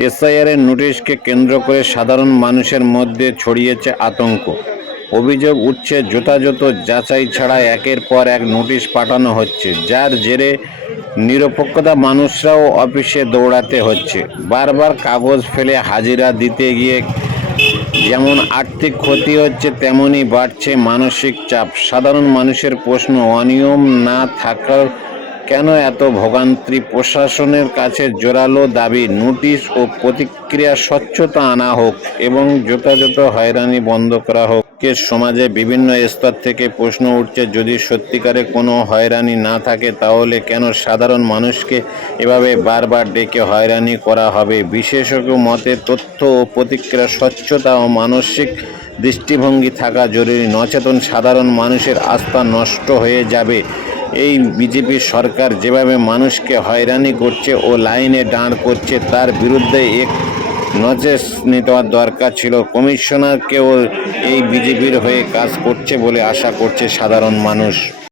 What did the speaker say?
SIR এর নোটিশকে কেন্দ্র করে সাধারণ মানুষের মধ্যে ছড়িয়েছে আতঙ্ক। অভিযোগ উঠছে যথাযথ যাচাই ছাড়া একের পর এক নোটিশ পাঠানো হচ্ছে, যার জেরে নিরপেক্ষতা মানুষরাও অফিসে দৌড়াতে হচ্ছে। বারবার কাগজ ফেলে হাজিরা দিতে গিয়ে যেমন আর্থিক ক্ষতি হচ্ছে, তেমনি বাড়ছে মানসিক চাপ। সাধারণ মানুষের প্রশ্ন, অনিয়ম না থাকার কেন এত ভোগান্তি? প্রশাসনের কাছে জোরালো দাবি, নোটিশ ও প্রতিক্রিয়া স্বচ্ছতা আনা হোক এবং যথাযথ হয়রানি বন্ধ করা হোক। সমাজে বিভিন্ন স্তর থেকে প্রশ্ন উঠছে, যদি সত্যিকারে কোনো হয়রানি না থাকে তাহলে কেন সাধারণ মানুষকে এভাবে বারবার ডেকে হয়রানি করা হবে? বিশেষজ্ঞ মতে তথ্য ও প্রতিক্রিয়া স্বচ্ছতা ও মানসিক দৃষ্টিভঙ্গি থাকা জরুরি, নচেতন সাধারণ মানুষের আস্থা নষ্ট হয়ে যাবে। এই বিজেপি সরকার যেভাবে মানুষকে হয়রানি করছে ও লাইনে দাঁড় করছে, তার বিরুদ্ধে এক নজর নেওয়ার দরকার ছিল। কমিশনারকেও এই বিজেপির হয়ে কাজ করছে বলে আশা করছে সাধারণ মানুষ।